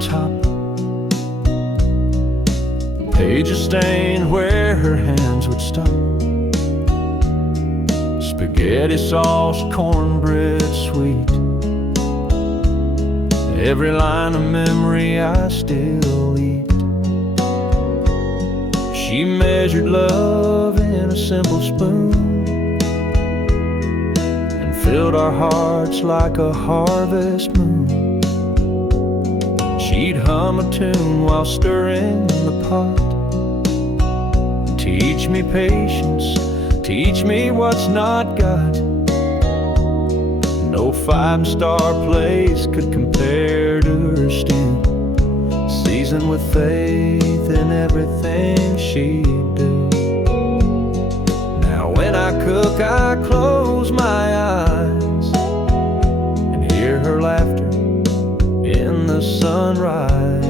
top. Pages stained where her hands would stop. Spaghetti sauce, cornbread sweet. Every line of memory I still eat. She measured love in a simple spoon and filled our hearts like a harvest moon. She'd hum a tune while stirring the pot. Teach me patience, teach me what's not got. No five-star place could compare to her stew, seasoned with faith in everything she'd do. Now when I cook, I close my eyes and hear her laughter in the sunrise.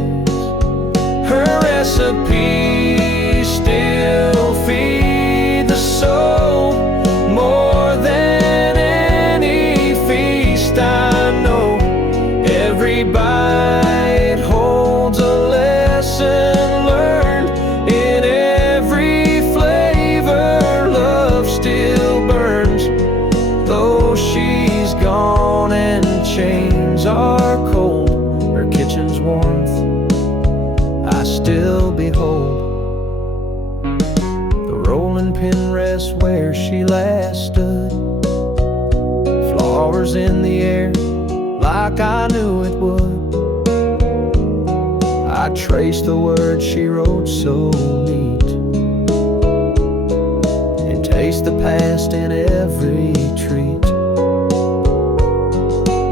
Her recipes still feed the soul more than any feast I know. Every bite holds a lesson learned. In every flavor, love still burns. Though she's gone and chains are cold, her kitchen's warmth I still behold. The rolling pin rests where she last stood, flowers in the air like I knew it would. I traced the words she wrote so neat, and taste the past in every treat.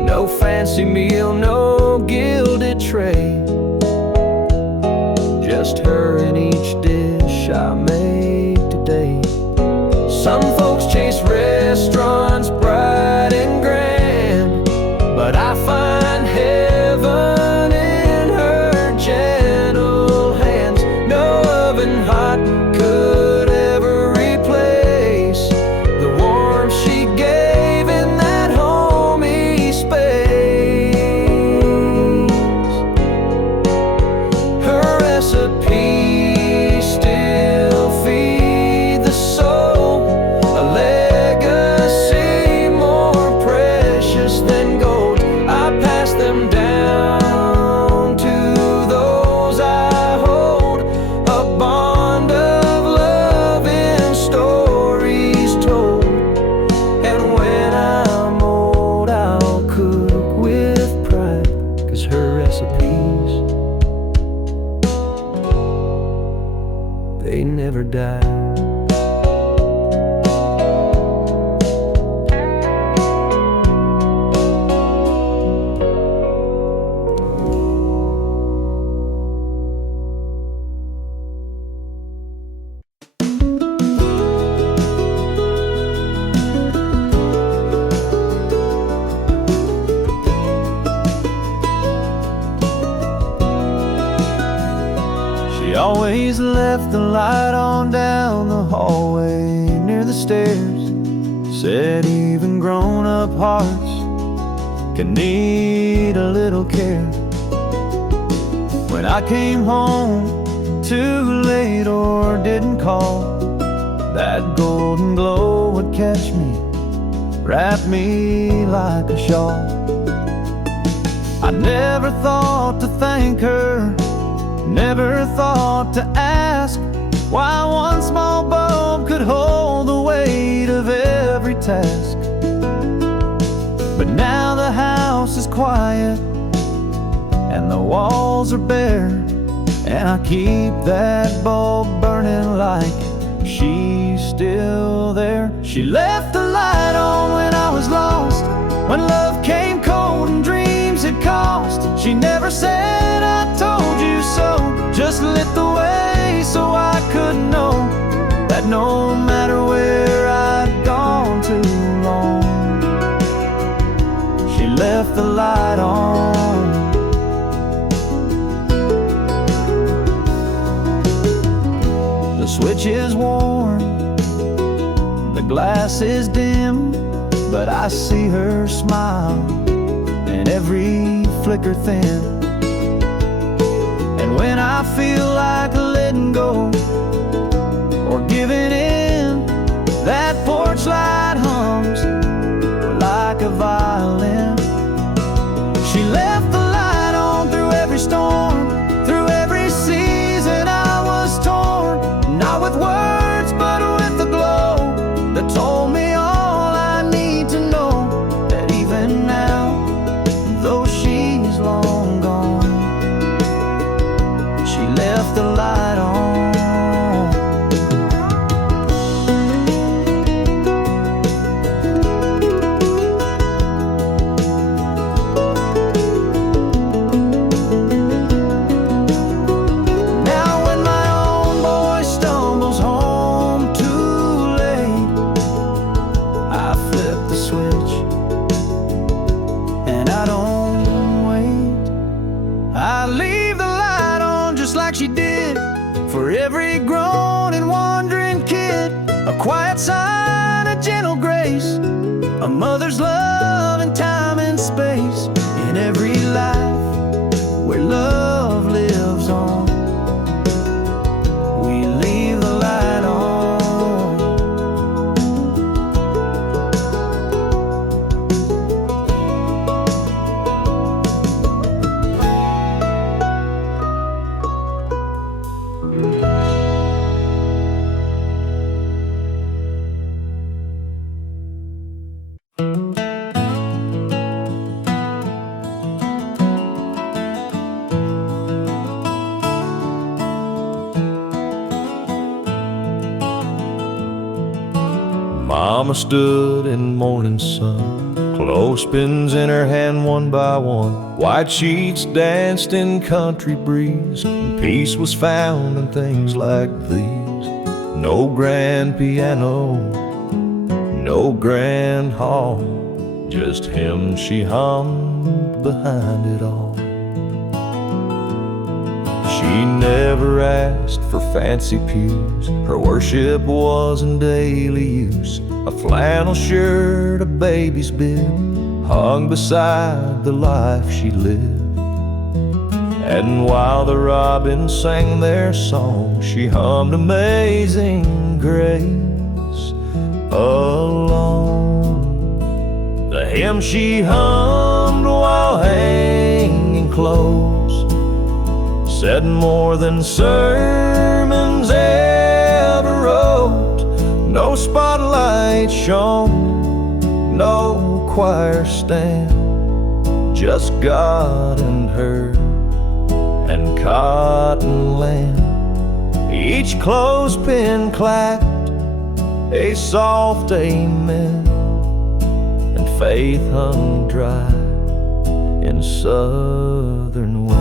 No fancy meal, no gilded tray, just her in each dish I made today. Some folks chase restaurants bright and grand, but I find heaven in her gentle hands. No oven hot could ever replace the warmth she gave in that homey space. Her recipes still feed the soul, a legacy more precious than gold. I pass them down to those I hold, a bond of love in stories told. And when I'm old, I'll cook with pride, 'cause her recipes, they never die. She always left the light on down the hallway near the stairs. Said even grown-up hearts can need a little care. When I came home too late or didn't call, that golden glow would catch me, wrap me like a shawl. I never thought to thank her, never thought to ask why one small bulb could hold the weight of every task. But now the house is quiet and the walls are bare, and I keep that bulb burning like she's still there. She left the light on when I was lost, when love came cold and dreams had cost. She never said I told you so, just lit the way so I could know that no matter where I'd gone too long, she left the light on. The switch is warm, the glass is dim, but I see her smile and every flicker thin. feel like letting go or giving in. That porch light hums like a violin. She left the light on through every storm, through every season I was torn. Not with words, but with a glow that told me all I need to know. That even now, though she's long gone, she left the light on. She did for every groaning, wandering kid. A quiet sign, a gentle grace, a mother's love in time and space. In every life where love lives on, we leave the light on. Mama stood in morning sun, clothespins in her hand one by one. White sheets danced in country breeze, and peace was found in things like these. No grand piano, no grand hall, just hymns she hummed behind it all. She never asked for fancy pews, her worship was in daily use. A flannel shirt, a baby's bib, hung beside the life she lived. And while the robins sang their song, she hummed Amazing Grace alone. The hymn she hummed while hanging clothes said more than sermons ever wrote. No spotlight shone, no choir stand, just God and her and cotton land. Each clothespin clacked a soft amen, and faith hung dry in southern wind.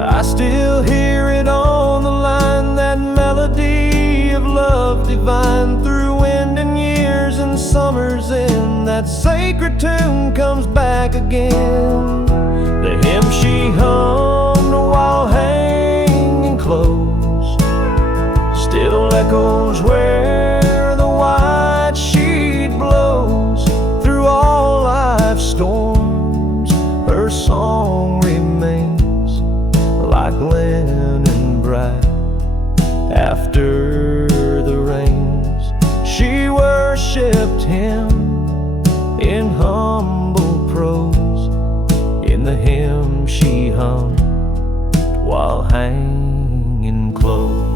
I still hear it on the line, that melody of love divine. Through wind and years and summers in, that sacred tune comes back again. The hymn she hummed while hanging clothes still echoes where the white sheet blows. Through all life's storms, her song remains like linen bright after the rains. She worshipped him in humble prose, in the hymn she hummed while hanging clothes.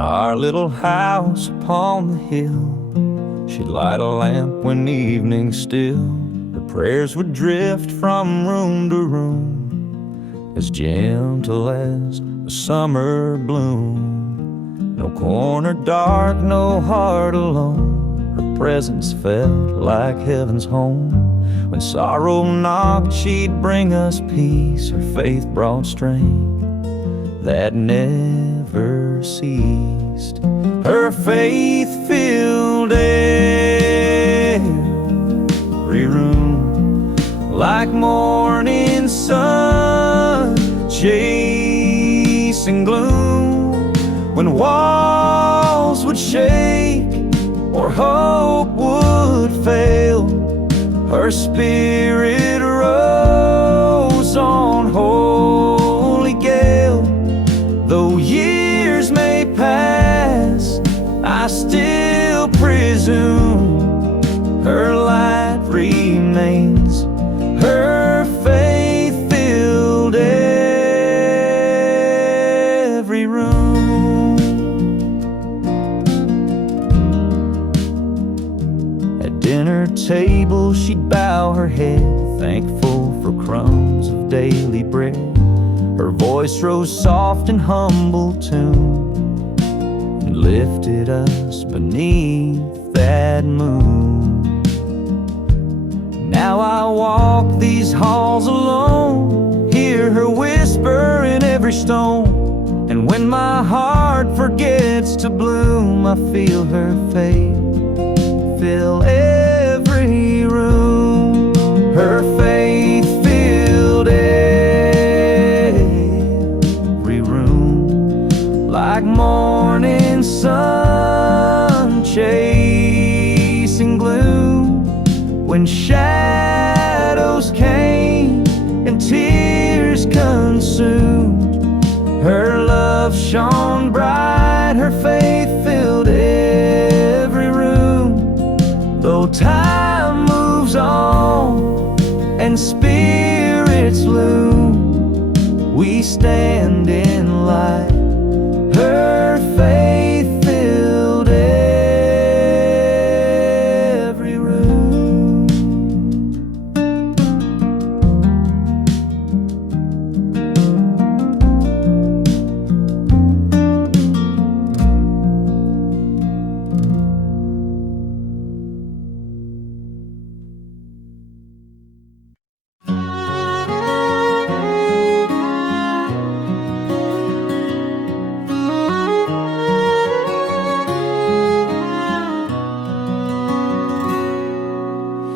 Our little house upon the hill, she'd light a lamp when evening still. Her prayers would drift from room to room, as gentle as a summer bloom. No corner dark, no heart alone. Her presence felt like heaven's home. When sorrow knocked, she'd bring us peace. Her faith brought strength that never ceased. Her faith filled every room like morning sun chasing gloom. When walls would shake or hope would fail, her spirit rose on holy gale. Though years may pass, I still presume her light remains. Her faith filled every room. At dinner table she'd bow her head, thankful for crumbs of daily bread. Her voice rose soft in humble tune and lifted us beneath that moon. Now I walk these halls alone, hear her whisper in every stone. And when my heart forgets to bloom, I feel her faith fill every room. Her faith filled every room like morning sun chasing gloom. When shadows came and tears consumed, her love shone bright, her faith filled every room. Though time moves on and spirits loom, we stand in light. Her faith filled every room.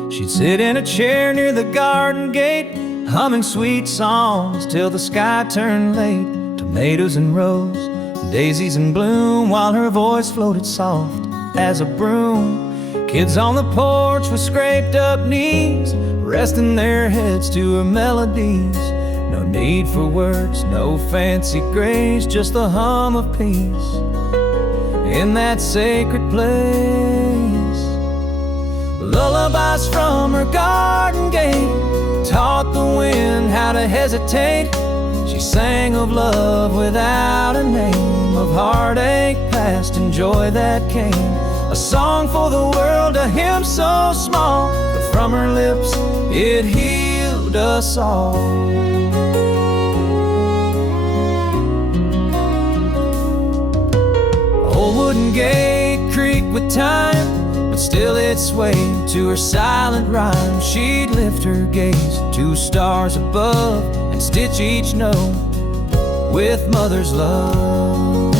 She'd sit in a chair near the garden gate, humming sweet songs till the sky turned late. Tomatoes in rows, daisies in bloom, while her voice floated soft as a broom. Kids on the porch with scraped up knees, resting their heads to her melodies. No need for words, no fancy grace, just the hum of peace in that sacred place. Lullabies from her garden gate taught the wind how to hesitate. She sang of love without a name, of heartache past and joy that came. A song for the world, a hymn so small, but from her lips it healed us all. Old wooden gate creaked with time, but still it swayed to her silent rhyme. She'd lift her gaze to stars above and stitch each note with mother's love.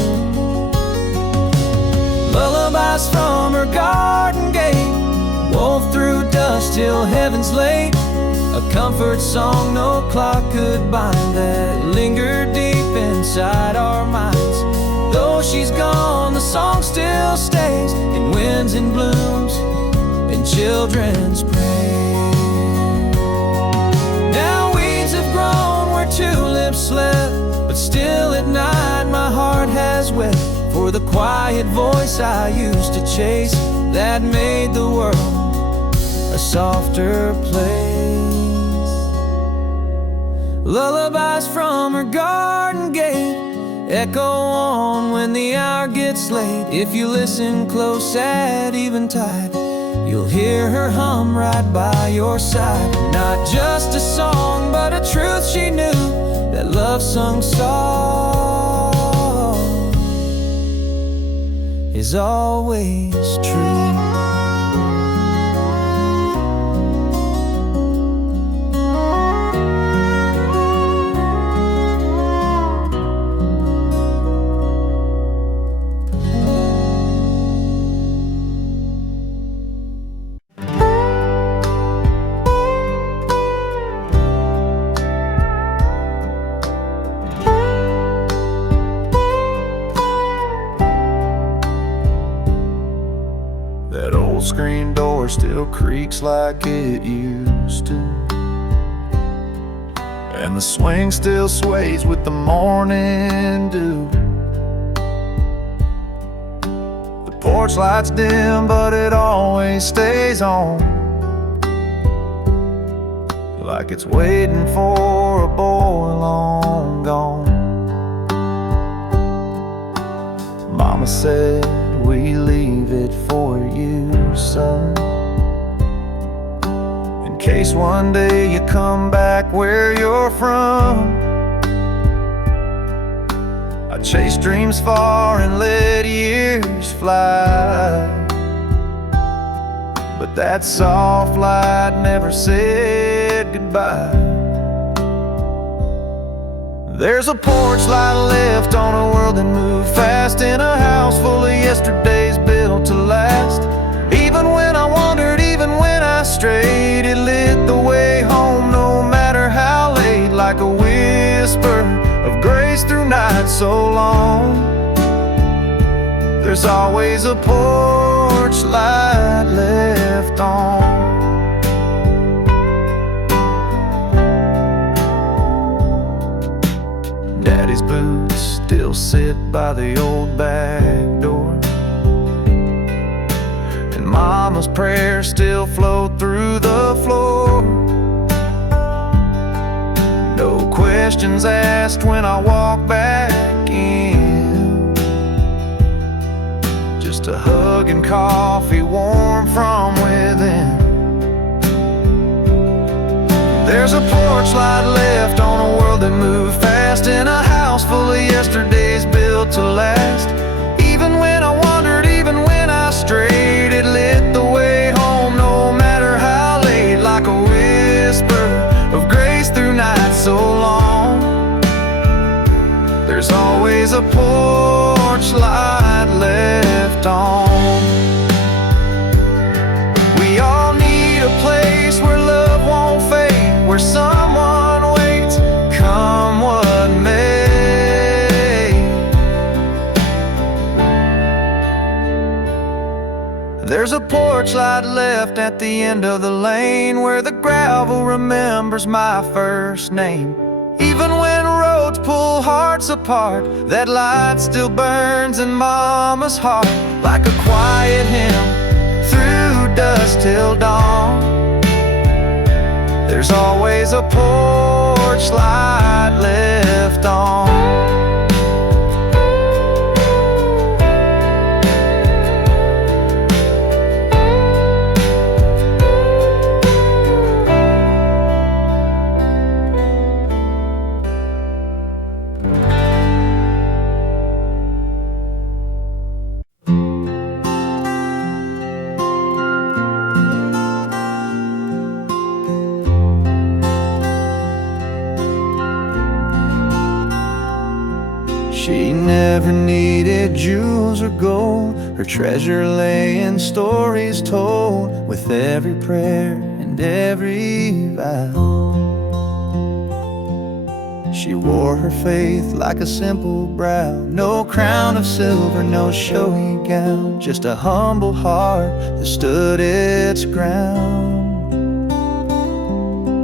Lullabies from her garden gate wove through dust till heaven's late. A comfort song no clock could bind, that lingered deep inside our minds. Though she's gone, the song still stays in winds and blooms, in children's praise. Now weeds have grown where tulips slept, but still at night my heart has wept for the quiet voice I used to chase, that made the world a softer place. Lullabies from her garden gate echo on when the hour gets late. If you listen close at eventide, you'll hear her hum right by your side. Not just a song, but a truth she knew, that love sung soft is always true. That old screen door still creaks like it used to, and the swing still sways with the morning dew. The porch light's dim, but it always stays on, like it's waiting for a boy long gone. Mama said we leave it for you, son, in case one day you come back where you're from. I chased dreams far and let years fly, but that soft light never said goodbye. There's a porch light left on a world that moved fast, in a house full of yesterdays built to last. Even when I wandered, even when I strayed, it lit the way home no matter how late, like a whisper of grace through night so long. There's always a porch light left on. Daddy's boots still sit by the old back door, and Mama's prayers still flow through the floor. No questions asked when I walk back in, just a hug and coffee warm from within. There's a porch light left on a world that moved fast, in a house full of yesterdays built to last. Even when I wandered, even when I strayed, it lit the way home no matter how late, like a whisper of grace through night so long. There's always a porch light left on. We all need a place where love won't fade, where someone waits, come what may. There's a porch light left at the end of the lane, where the gravel remembers my first name. Even when roads pull hearts apart, that light still burns in Mama's heart, like a quiet hymn through dusk till dawn. There's always a porch light left on. She never needed jewels or gold, her treasure lay in stories told, with every prayer and every vow. She wore her faith like a simple brow, no crown of silver, no showy gown, just a humble heart that stood its ground.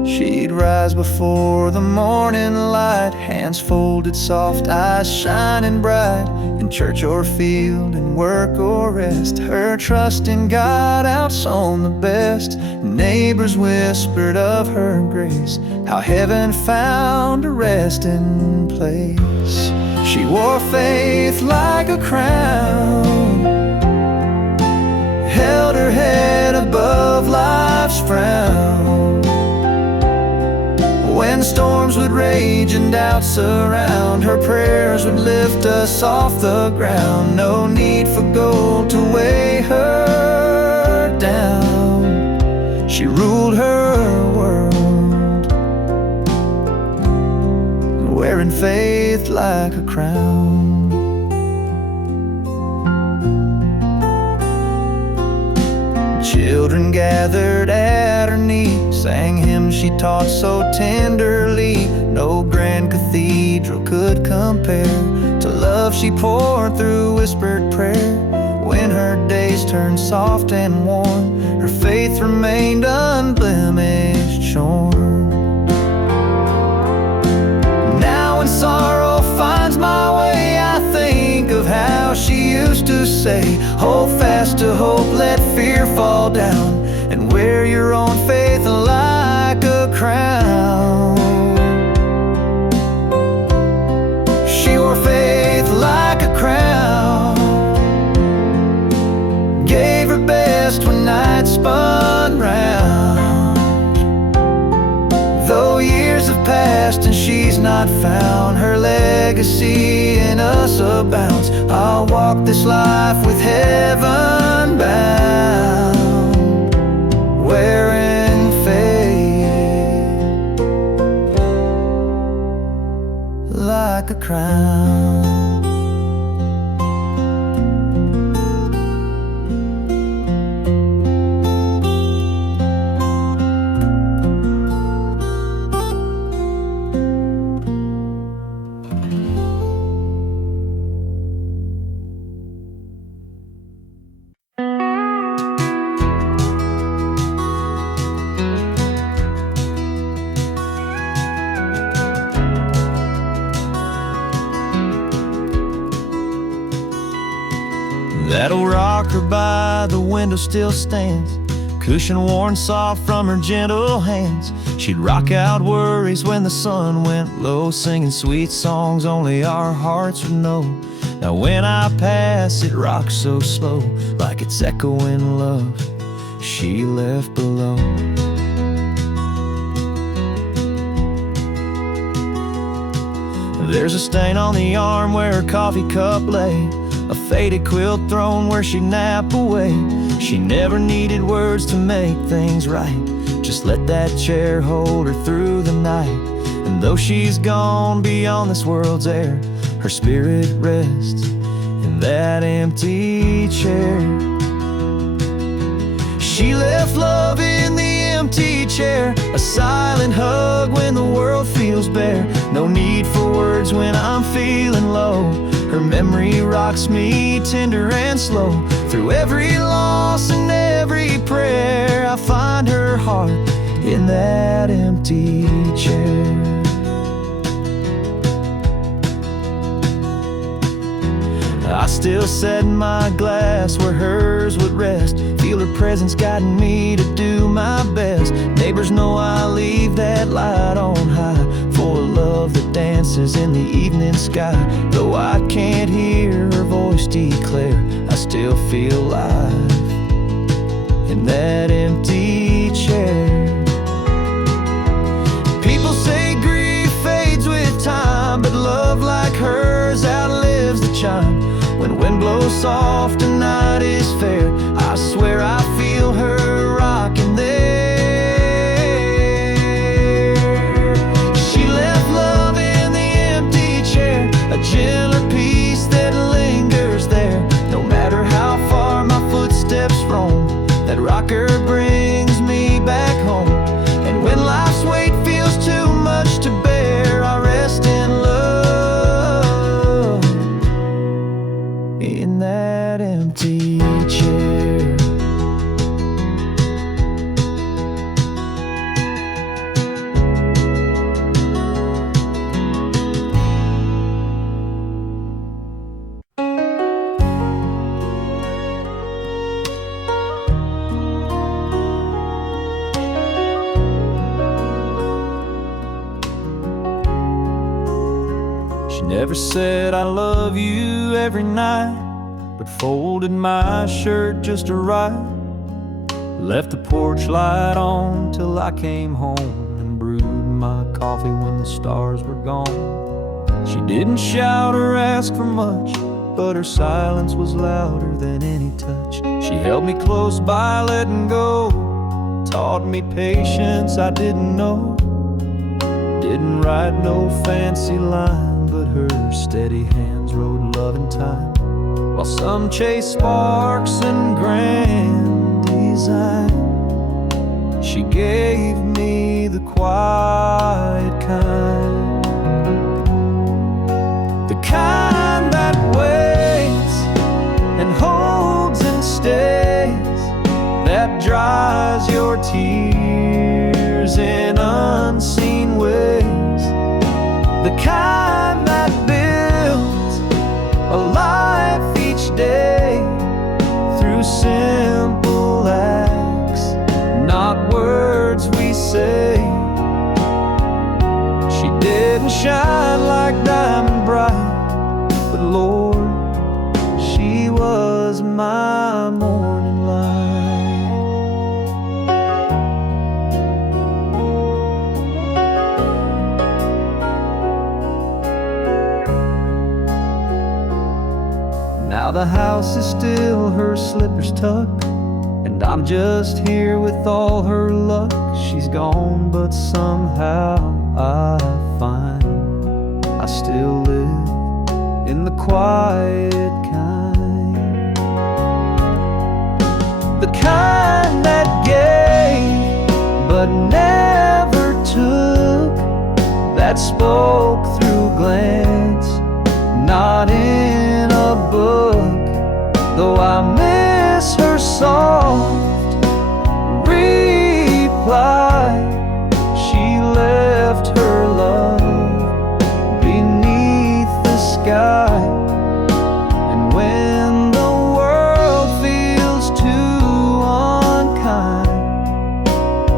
She'd rise before the morning light, hands folded soft, eyes shining bright, in church or field, in work or rest. Her trust in God outshone the best. Neighbors whispered of her grace, how heaven found a resting place. She wore faith like a crown, held her head above life's frown. When storms would rage and doubts surround, her prayers would lift us off the ground. No need for gold to weigh her down. She ruled her world, wearing faith like a crown. Children gathered at her knee, sang hymns she taught so tenderly. No grand cathedral could compare to love she poured through whispered prayer. when her days turned soft and warm, her faith remained unblemished, shorn. Now when sorrow finds my way, I think of how she used to say, hold fast to hope, let fear fall down, and wear your own faith like a crown. She wore faith like a crown, gave her best when night spun round. Though years have passed and she's not found, her legacy in us abounds. I'll walk this life with heaven bound, wearing faith like a crown. That old rocker by the window still stands, cushion worn soft from her gentle hands. She'd rock out worries when the sun went low, singing sweet songs only our hearts would know. Now when I pass, it rocks so slow, like it's echoing love she left below. There's a stain on the arm where her coffee cup lay, a faded quilt thrown where she'd nap away. She never needed words to make things right, just let that chair hold her through the night. And though she's gone beyond this world's air, her spirit rests in that empty chair. She left love in the empty chair, a silent hug when the world feels bare. No need for words when I'm feeling low, her memory rocks me tender and slow. Through every loss and every prayer, I find her heart in that empty chair. I still set my glass where hers would rest, feel her presence guiding me to do my best. Neighbors know I leave that light on high, for a love that dances in the evening sky. Though I can't hear her voice declare, I still feel alive in that empty chair. People say grief fades with time, but love like hers outlives the chime. When wind blows soft and night is fair, I swear I feel her rocking there. She left love in the empty chair, a gentler peace that lingers there. No matter how far my footsteps roam, that rocker brings me back home. And when life's weight feels too much to bear, I rest in love in that empty chair. She never said I love you every night, but folded my shirt just to right. Left the porch light on till I came home, and brewed my coffee when the stars were gone. She didn't shout or ask for much, but her silence was louder than any touch. She held me close by letting go, taught me patience I didn't know. Didn't write no fancy line, but her steady hands wrote love in time. While some chase sparks and grand design, she gave me the quiet kind, the kind that waits and holds that dries your tears in unseen ways, the kind that builds a life each day through simple acts, not words we say. She didn't shine like diamond bright, but Lord, she was my morning light. Now the house is still, her slippers tucked, and I'm just here with all her luck. She's gone, but somehow I find I still live in the quiet kind, the kind that gave but never took, that spoke through glance, not in a book. Though I miss her soft reply, she left her love beneath the sky. And when the world feels too unkind,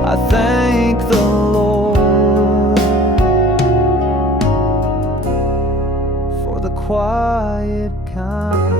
I thank the Lord for the quiet kind.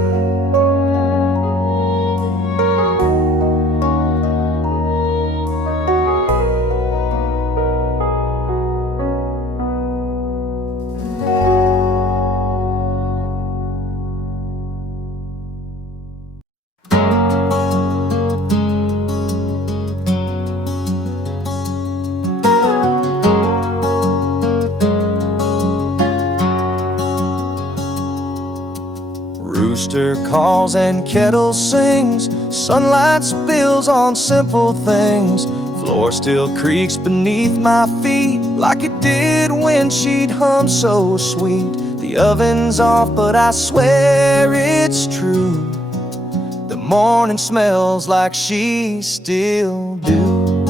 Rooster calls and kettle sings, sunlight spills on simple things. Floor still creaks beneath my feet like it did when she'd hum so sweet. The oven's off, but I swear it's true. The morning smells like she still do.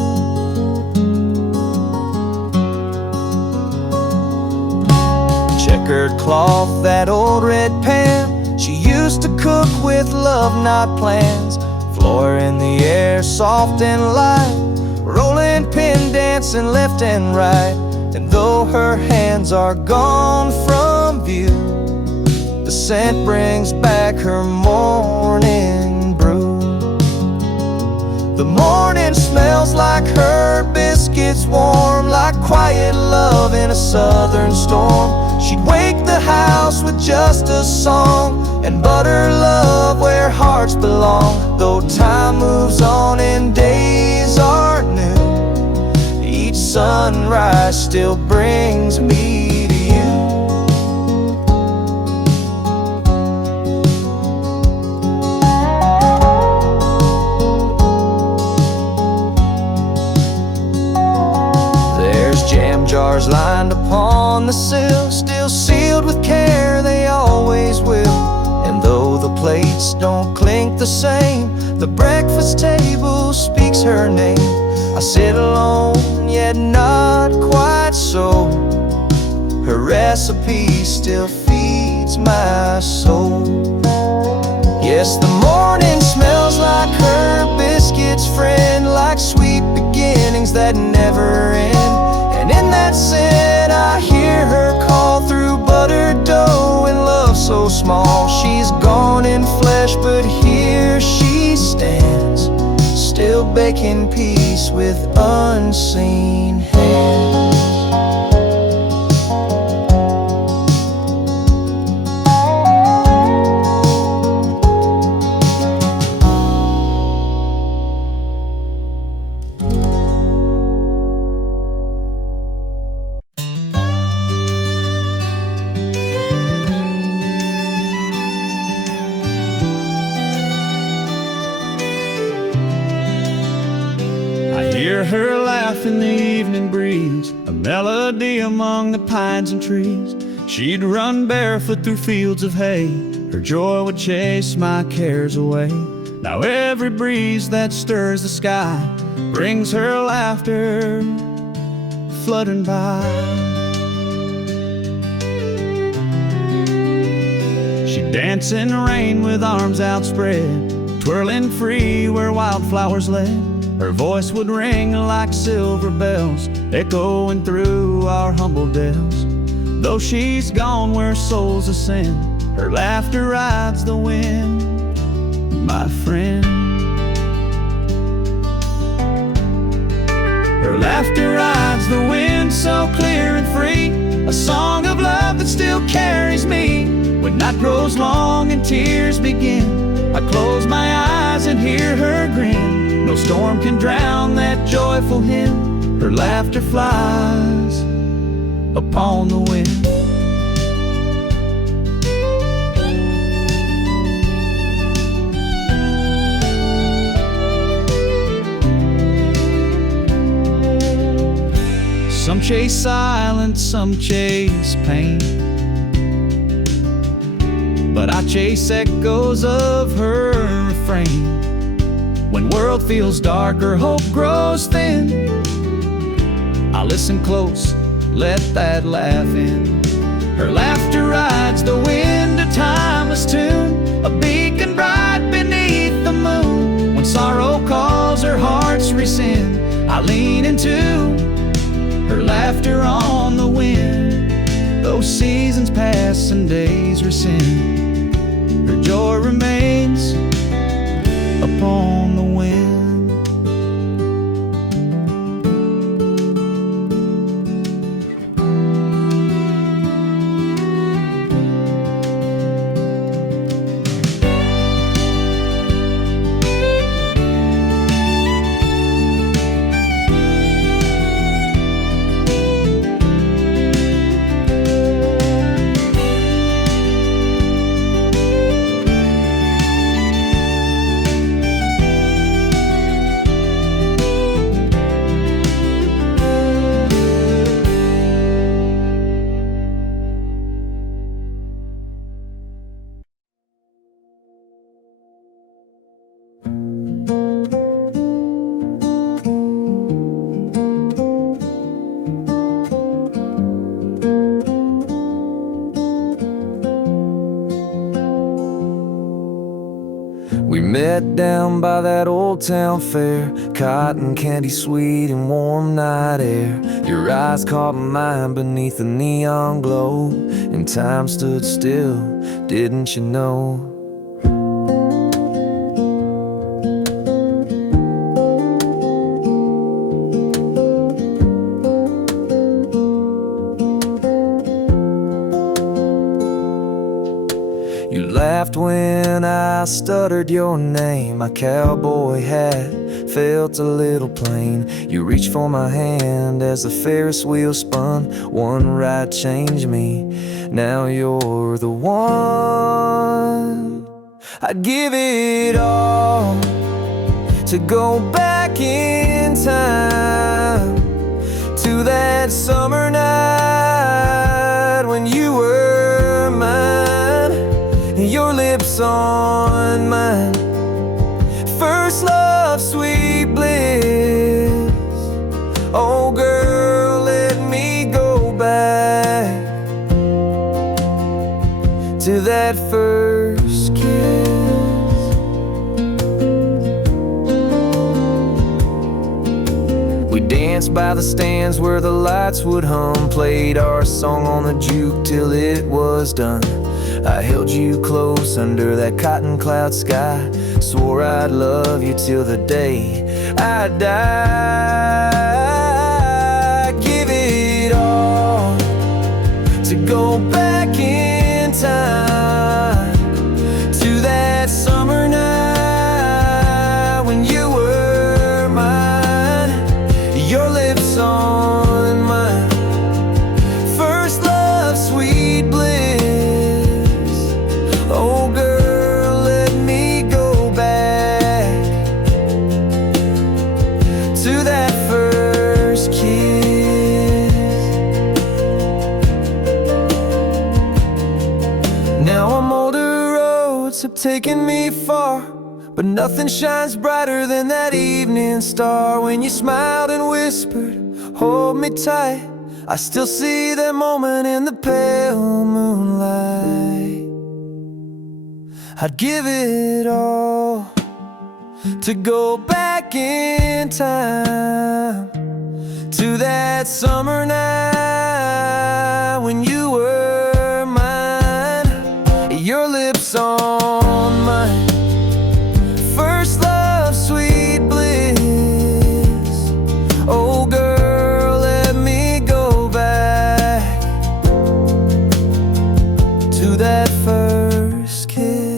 Checkered cloth, that old red pan, she used to cook with love, not plans. Floor in the air, soft and light, rolling pin dancing left and right. And though her hands are gone from view, the scent brings back her morning brew. The morning smells like her biscuits, warm like quiet love in a southern storm. She'd wake the house with just a song and butter love where hearts belong. Though time moves on and days are new, each sunrise still brings me to you. There's jam jars lined upon the sill, still sealed with care, they always will. And though the plates don't clink the same, the breakfast table speaks her name. I sit alone, yet not quite so. Her recipe still feeds my soul. Yes, the morning smells like her biscuits, friend, like sweet beginnings that never end. And in that scent I hear her call through buttered dough and love so small. She's gone in flesh, but here she stands, still baking peace with unseen hands. Hear her laugh in the evening breeze, a melody among the pines and trees. She'd run barefoot through fields of hay, her joy would chase my cares away. Now every breeze that stirs the sky brings her laughter fluttering by. She dances in the rain with arms outspread, twirling free where wildflowers led. Her voice would ring like silver bells, echoing through our humble dells. Though she's gone where souls ascend, her laughter rides the wind, my friend. Her laughter rides the wind so clear and free, a song of love that still carries me. When night grows long and tears begin, I close my eyes and hear her grin. No storm can drown that joyful hymn. Her laughter flies upon the wind. Some chase silence, some chase pain, but I chase echoes of her refrain. When world feels dark or hope grows thin, I listen close, let that laugh in. Her laughter rides the wind, a timeless tune, a beacon bright beneath the moon. When sorrow calls, her heart's rescind, I lean into her laughter on the wind. Though seasons pass and days rescind, her joy remains upon the wind. We met down by that old town fair, cotton candy sweet and warm night air. Your eyes caught mine beneath the neon glow, and time stood still, didn't you know? You laughed when I stuttered your name. My cowboy hat felt a little plain. You reached for my hand as the Ferris wheel spun. One ride changed me, now you're the one. I'd give it all to go back in time to that summer night when you were mine, your lips on mine. First love, sweet bliss. Oh girl, let me go back to that first kiss. We danced by the stands where the lights would hum, played our song on the juke till it was done. I held you close under that cotton cloud sky, swore I'd love you till the day I die. Give it all to go back in time to that summer night when you were mine, your lips on mine. First love, sweet bliss. Oh girl, let me go back to that first kiss. Now I'm older, roads have taken me far, But nothing shines brighter than that evening star when you smiled and whispered, hold me tight. I still see that moment in the pale moonlight. I'd give it all to go back in time to that summer night when you were mine, your lips on mine. First love, sweet bliss. Oh girl, let me go back to that first kiss.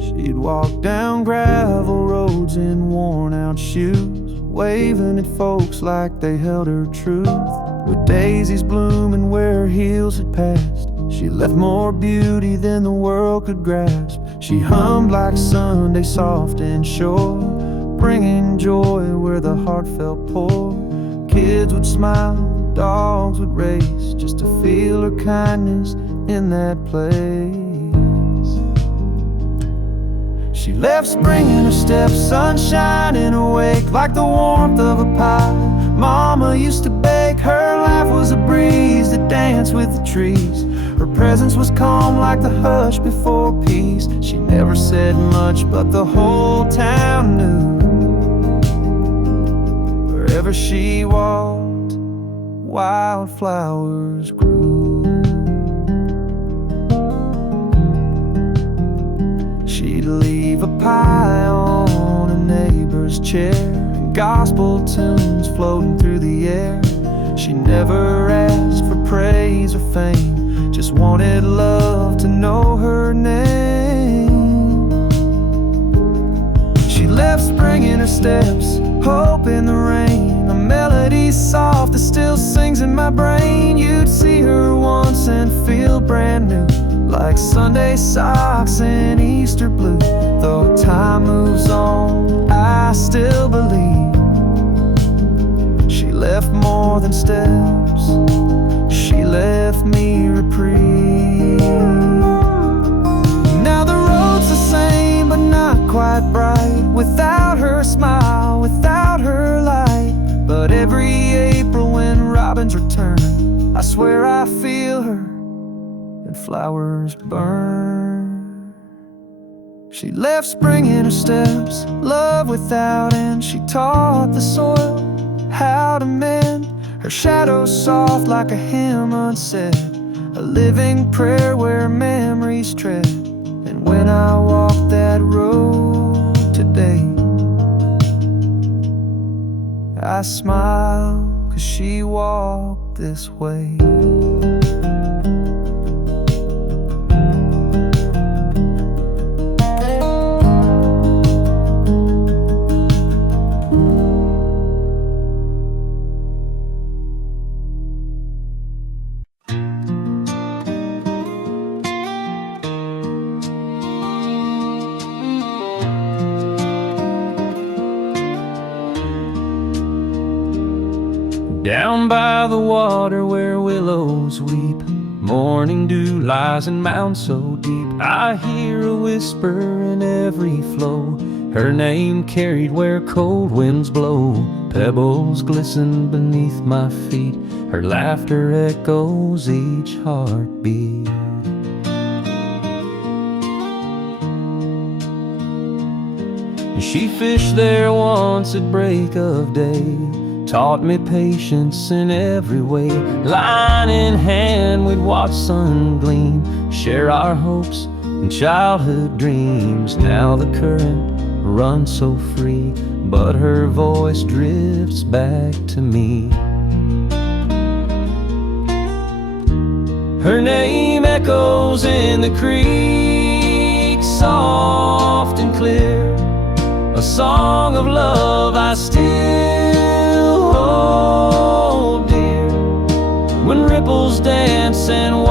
She'd walk down gravel roads in worn-out shoes, waving at folks like they held her truth. With daisies blooming where her heels had passed, she left more beauty than the world could grasp. She hummed like Sunday soft and sure, bringing joy where the heart felt poor. Kids would smile, dogs would race, just to feel her kindness in that place. She left spring in her step, sunshine in her wake, like the warmth of a pie Mama used to bake. Her laugh was a breeze that danced with the trees. Her presence was calm like the hush before peace. She never said much, but the whole town knew. Wherever she walked, wildflowers grew. She'd leave a pie on a neighbor's chair, and gospel tunes floating through the air. She never asked for praise or fame, just wanted love to know her name. She left spring in her steps, hope in the rain, a melody soft that still sings in my brain. You'd see her once and feel brand new, like Sunday socks and Easter blue. Though time moves on, I still believe she left more than steps, she left me reprieve. Now the road's the same, but not quite bright, without her smile, without her light. But every April when robins return, I swear I feel her and flowers burn. She left spring in her steps, love without end. She taught the soil how to mend, her shadow soft like a hymn unsaid, a living prayer where memories tread. And when I walk that road today, I smile 'cause she walked this way. Down by the water where willows weep, morning dew lies in mounds so deep. I hear a whisper in every flow, her name carried where cold winds blow. Pebbles glisten beneath my feet, her laughter echoes each heartbeat. She fished there once at break of day, taught me patience in every way. Line in hand we'd watch sun gleam, share our hopes and childhood dreams. Now the current runs so free, but her voice drifts back to me. Her name echoes in the creek, soft and clear, a song of love I still hold dear. when ripples dance and waters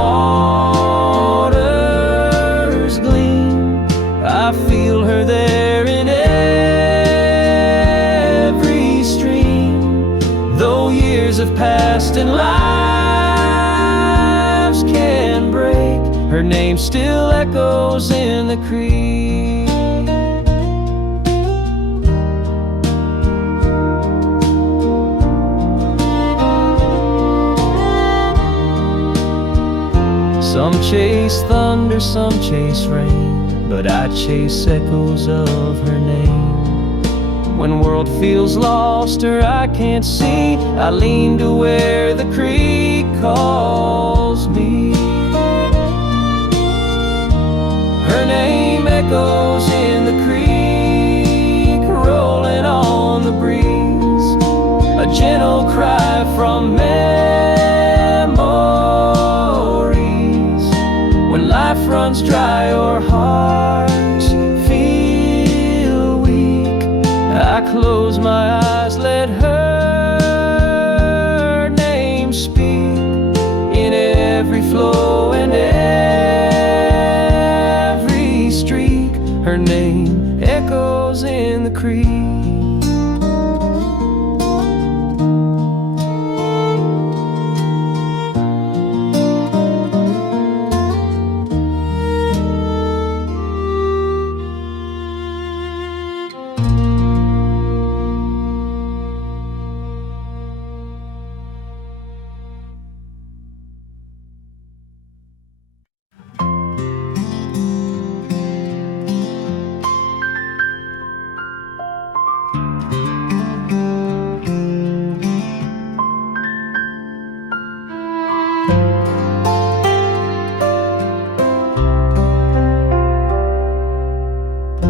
gleam. I feel her there in every stream. Though years have passed and lives can break, her name still echoes in the creek. Some chase thunder, some chase rain, but I chase echoes of her name. When world feels lost or I can't see, I lean to where the creek calls me. Her name echoes in the creek, rolling on the breeze, a gentle cry from when life runs dry or hearts feel weak. I close my eyes, let her name speak. In every flow and every streak, her name echoes in the creek.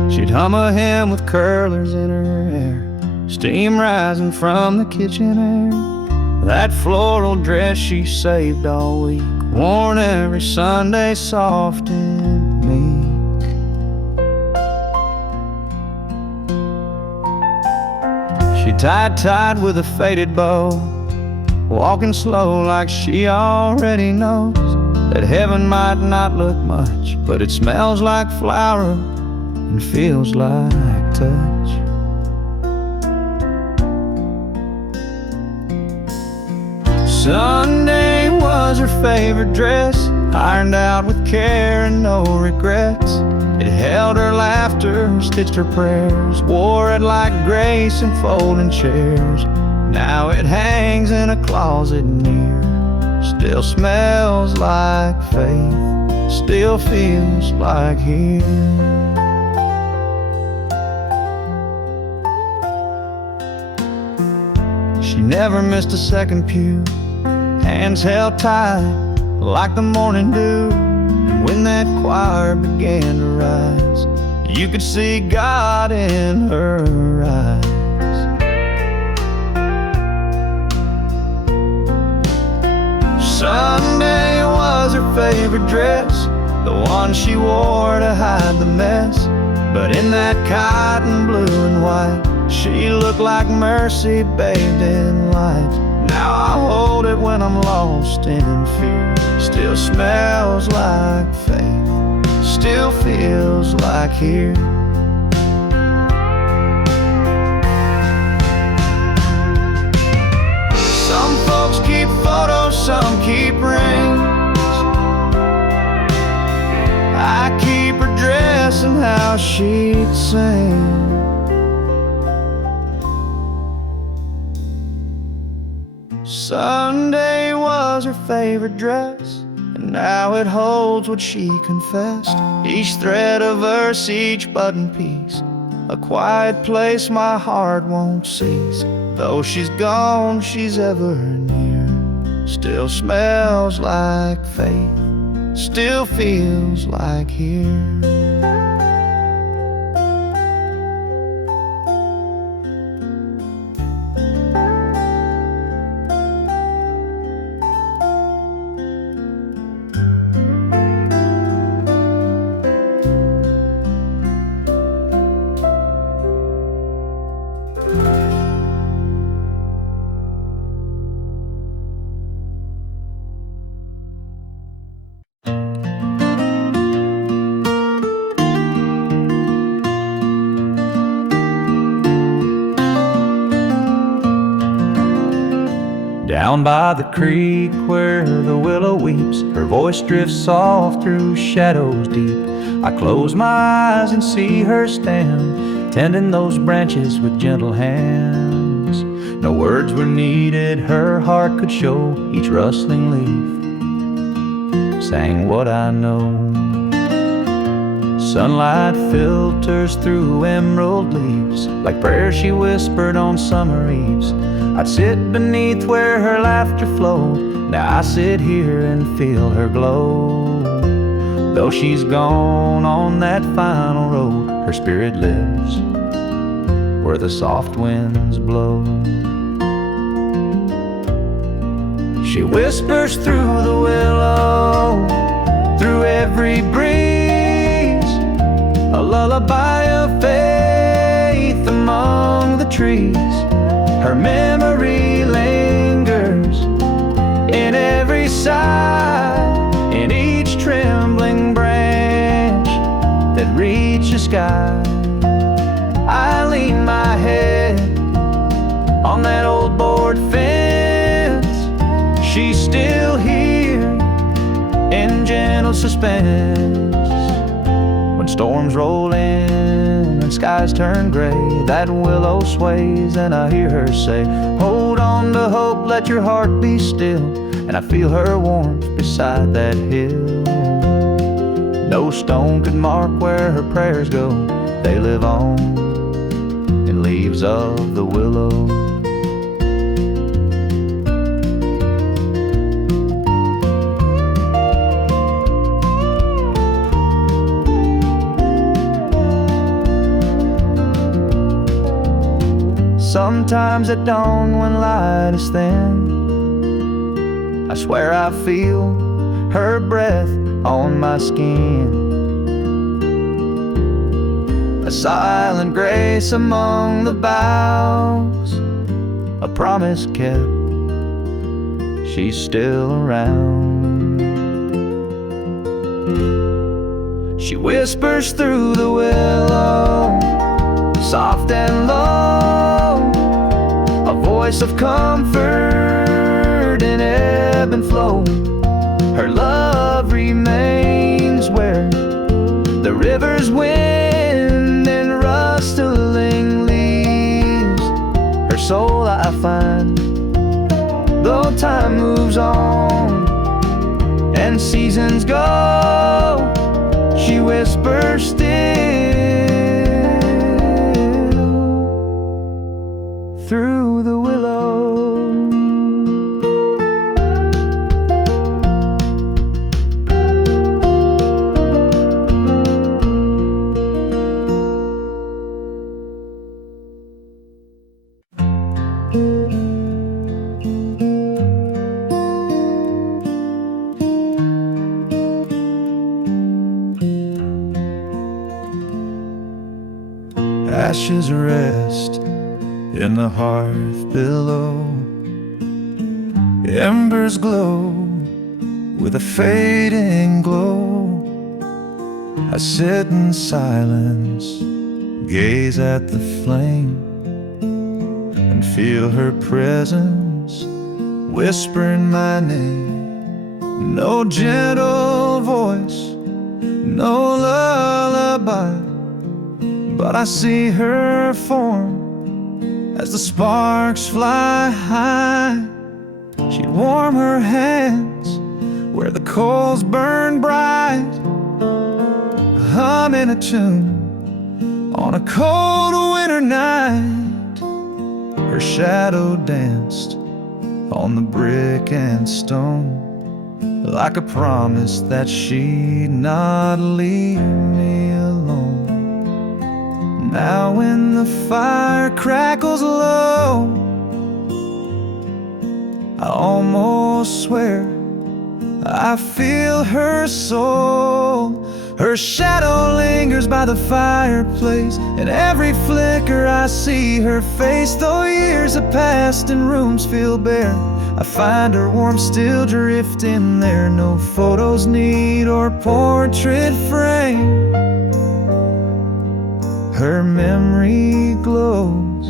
She'd hum a hymn with curlers in her hair, steam rising from the kitchen air. That floral dress she saved all week, worn every Sunday, soft and meek. She tied tight with a faded bow, walking slow like she already knows that heaven might not look much, but it smells like flower and feels like touch. Sunday was her favorite dress, ironed out with care and no regrets. It held her laughter, stitched her prayers, wore it like grace in folding chairs. Now it hangs in a closet near, still smells like faith, still feels like here. She never missed a second pew, hands held tight like the morning dew. And when that choir began to rise, you could see God in her eyes. Sunday was her favorite dress, the one she wore to hide the mess. But in that cotton blue and white, she looked like mercy bathed in light. Now I hold it when I'm lost in fear, still smells like faith, still feels like here. Some folks keep photos, some keep rings. I keep her dress and how she'd sing. Sunday was her favorite dress, and now it holds what she confessed. Each thread a verse, each button piece, a quiet place my heart won't cease. Though she's gone, she's ever near, still smells like faith, still feels like here. Down by the creek where the willow weeps, her voice drifts soft through shadows deep. I close my eyes and see her stand, tending those branches with gentle hands. No words were needed, her heart could show. Each rustling leaf sang what I know. Sunlight filters through emerald leaves, like prayers she whispered on summer eves. I'd sit beneath where her laughter flowed. Now I sit here and feel her glow. Though she's gone on that final road, her spirit lives where the soft winds blow. She whispers through the willow, through every breeze, a lullaby of faith among the trees. Her memory lingers in every sigh, in each trembling branch that reaches the sky. I lean my head on that old board fence. She's still here in gentle suspense. When storms roll in and skies turn gray, that willow sways and I hear her say, hold on to hope, let your heart be still. And I feel her warmth beside that hill. No stone could mark where her prayers go. They live on in leaves of the willow. Sometimes at dawn when light is thin, I swear I feel her breath on my skin. A silent grace among the boughs, a promise kept, she's still around. She whispers through the willow, soft and low, a voice of comfort in ebb and flow. Her love remains where the river's wind and rustling leaves. Her soul I find, though time moves on and seasons go, she whispers still through the willow. Ashes rest in the hearth below, embers glow with a fading glow. I sit in silence, gaze at the flame, and feel her presence whispering my name. No gentle voice, no lullaby, but I see her form as the sparks fly high. She'd warm her hands where the coals burn bright, humming a tune on a cold winter night. Her shadow danced on the brick and stone, like a promise that she'd not leave me alone. Now when the fire crackles low, I almost swear I feel her soul. Her shadow lingers by the fireplace, and every flicker I see her face. Though years have passed and rooms feel bare, I find her warmth still drifting there. No photos need or portrait frame, her memory glows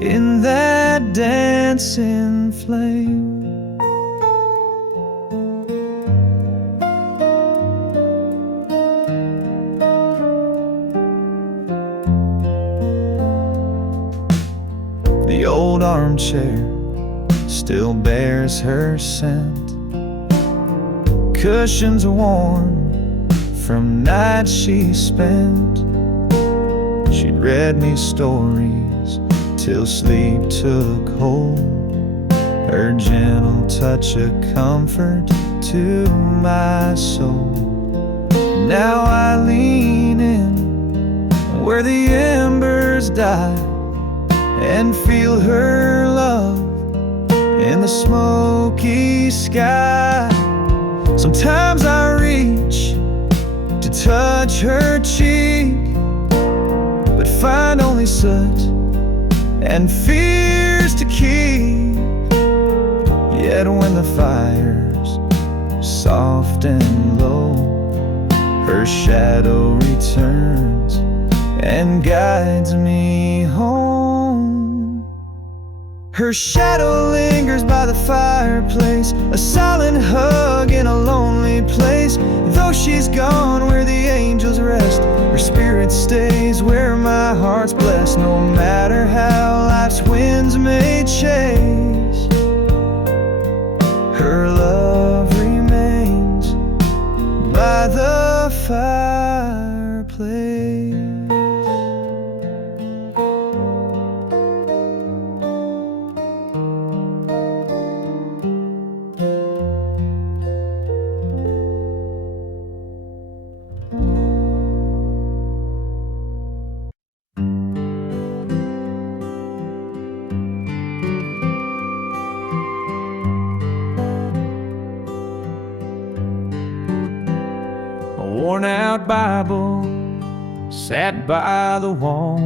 in that dance dancing flame. The old armchair still bears her scent. Cushions worn from nights she spent. She'd read me stories till sleep took hold. Her gentle touch a comfort to my soul. Now I lean in where the embers die and feel her love in the smoky sky. Sometimes I reach to touch her cheek, but find only soot and fears to keep. Yet when the fire's soft and low, her shadow returns and guides me home. Her shadow lingers by the fireplace, a silent hug in a lonely place. Though she's gone where the angels rest, her spirit stays where my heart's blessed. No matter how life's winds may chase, her love remains by the fireplace. A worn-out Bible sat by the wall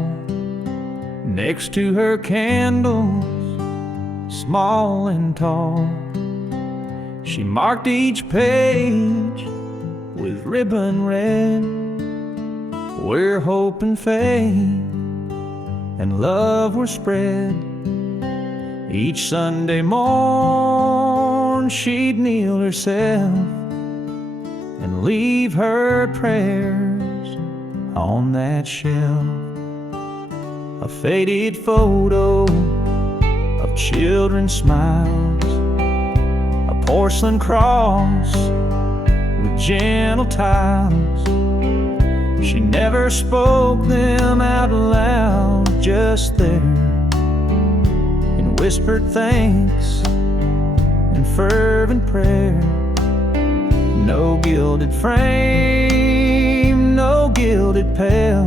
next to her candles, small and tall. She marked each page with ribbon red, where hope and faith and love were spread. Each Sunday morn she'd kneel herself and leave her prayers on that shelf. A faded photo of children's smiles, a porcelain cross with gentle tiles. She never spoke them out loud, just there in whispered thanks and fervent prayer. No gilded frame, no gilded path.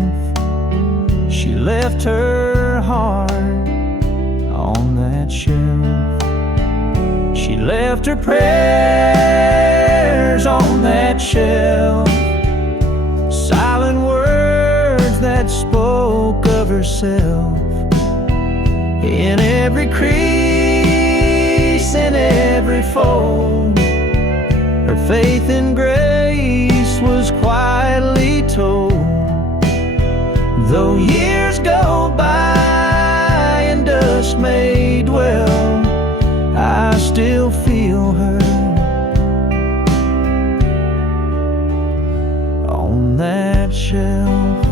She left her heart on that shelf. She left her prayers on that shelf, silent words that spoke of herself. In every crease, in every fold, her faith and grace was quietly told. Though years go by and dust may dwell, I still feel her on that shelf.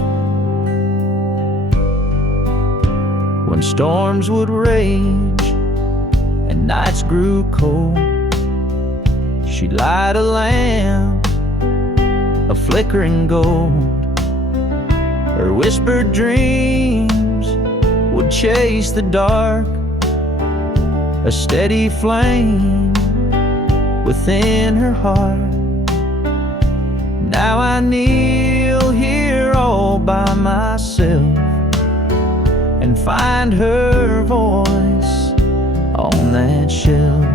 When storms would rage and nights grew cold, she'd light a lamp, a flickering gold. Her whispered dreams would chase the dark, a steady flame within her heart. Now I kneel here all by myself and find her voice on that shelf.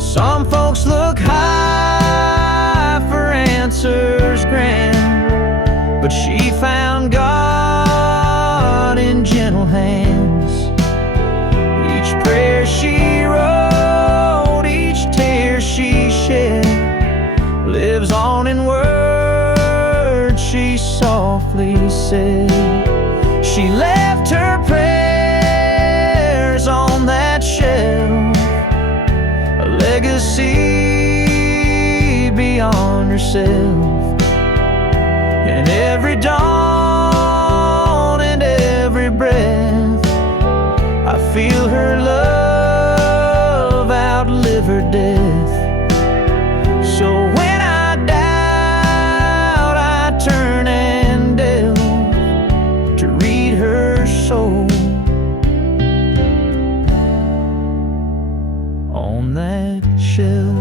Some folks look high for answers grand, but she found God in gentle hands. Each prayer she wrote, each tear she shed, lives on in words she softly said. She left her prayers on that herself. And every dawn and every breath, I feel her love outlive her death. So when I doubt, I turn and delve to read her soul on that shelf.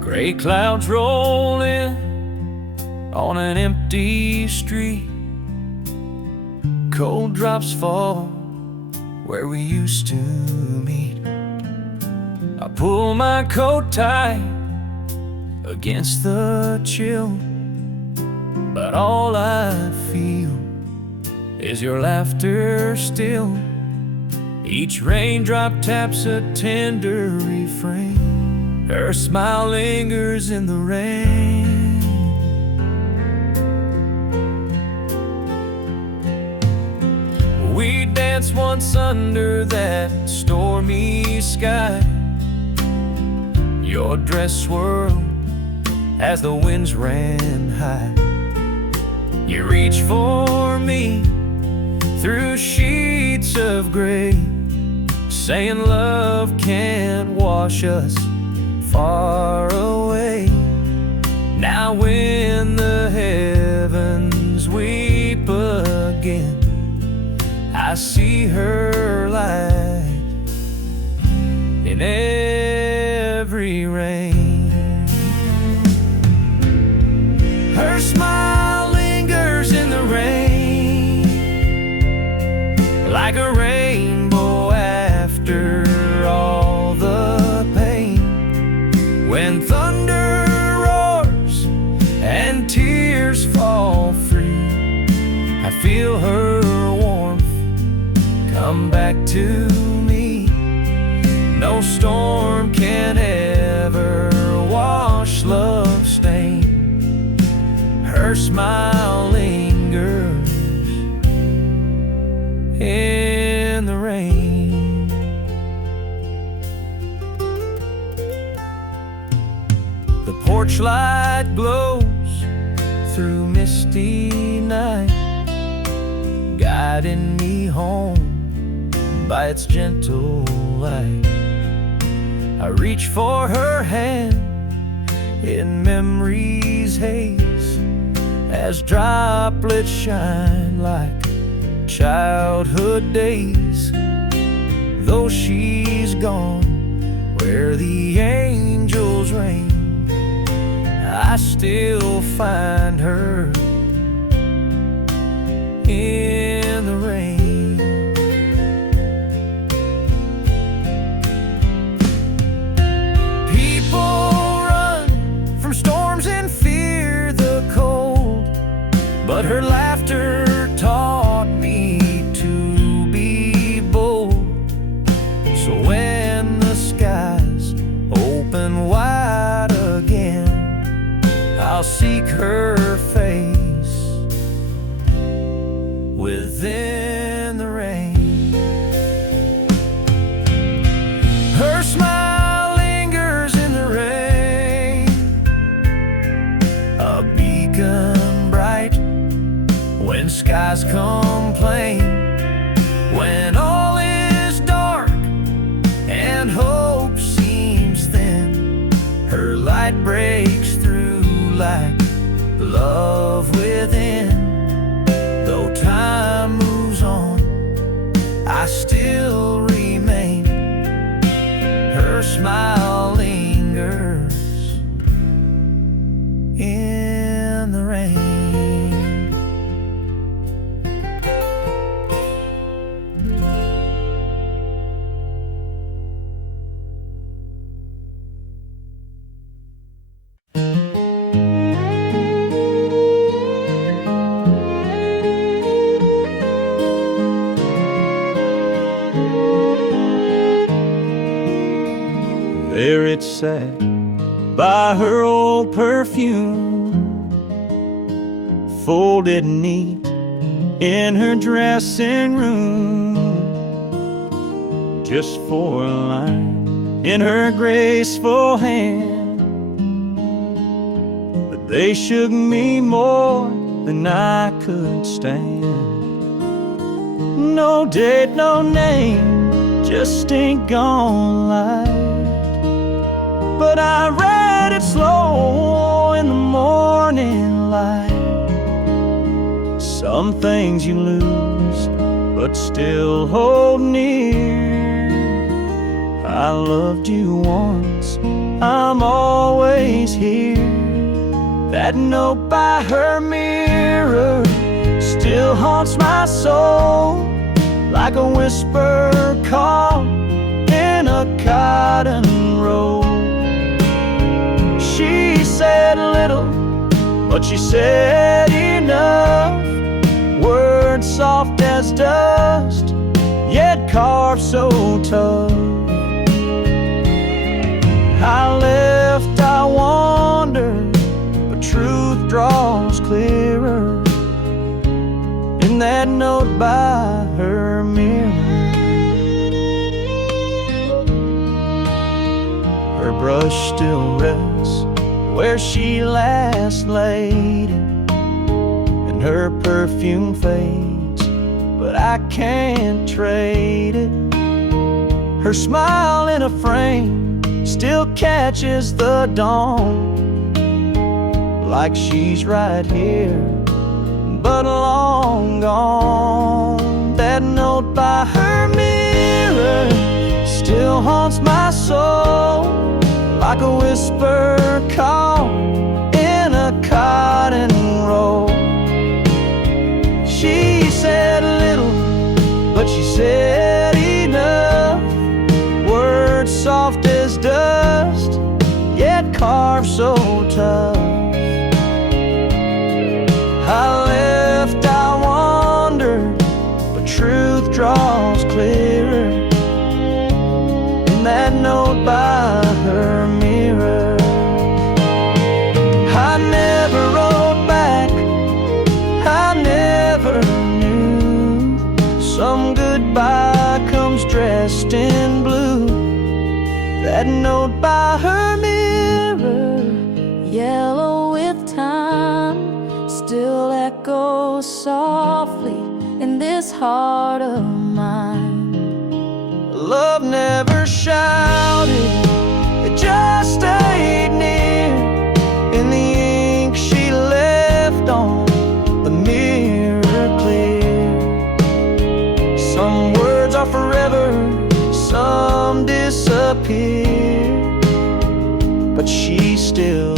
Gray clouds roll in on an empty street. Cold drops fall where we used to meet. I pull my coat tight against the chill, but all I feel is your laughter still. Each raindrop taps a tender refrain. Her smile lingers in the rain. We danced once under that stormy sky. Your dress swirled as the winds ran high. You reached for me through sheets of gray, saying love can't wash us far away. Now when the heavens weep again, I see her light in every rain. Her smile lingers in the rain, like a rainbow after all the pain. When thunder roars and tears fall free, I feel her warmth come back to me. No storm can ever wash love's stain. Her smile lingers in the rain. The porch light glows through misty night, guiding me home by its gentle light. I reach for her hand in memory's haze, as droplets shine like childhood days. Though she's gone where the angels reign, I still find her in the rain. People run from storms and fear the cold, but her laughter taught me to be bold. So when the skies open wide again, I'll seek her face within the rain. Her smile lingers in the rain, a beacon bright when skies complain. When all is dark and hope seems thin, her light breaks through like love within. Though time moves on, I still remain. Her smile lingers in the rain. There it sat by her old perfume, folded neat in her dressing room, just for a line in her graceful hand. But they shook me more than I could stand. No date, no name, just ain't gone light. But I read it slow in the morning light. Some things you lose, but still hold near. I loved you once, I'm always here. That note by her mirror still haunts my soul, like a whisper caught in a cotton roll. She said little, but she said enough. Words soft as dust, yet carved so tough. I left, I wandered, but truth draws clearer in that note by her mirror. Her brush still rests where she last laid it, and her perfume fades, but I can't trade it. Her smile in a frame still catches the dawn, like she's right here, but long gone. That note by her mirror still haunts my soul, like a whisper caught in a cotton roll. She said little, but she said enough. Words soft as dust, yet carved so tough. I left, I wandered, but truth draws clearer in that note by her mirror. I never wrote back, I never knew. Some goodbye comes dressed in blue. That note by her mirror, yellow with time, still echoes softly in this heart of mine. love never shouted, it just stayed near. In the ink she left on the mirror clear. Some words are forever, some disappear, but she still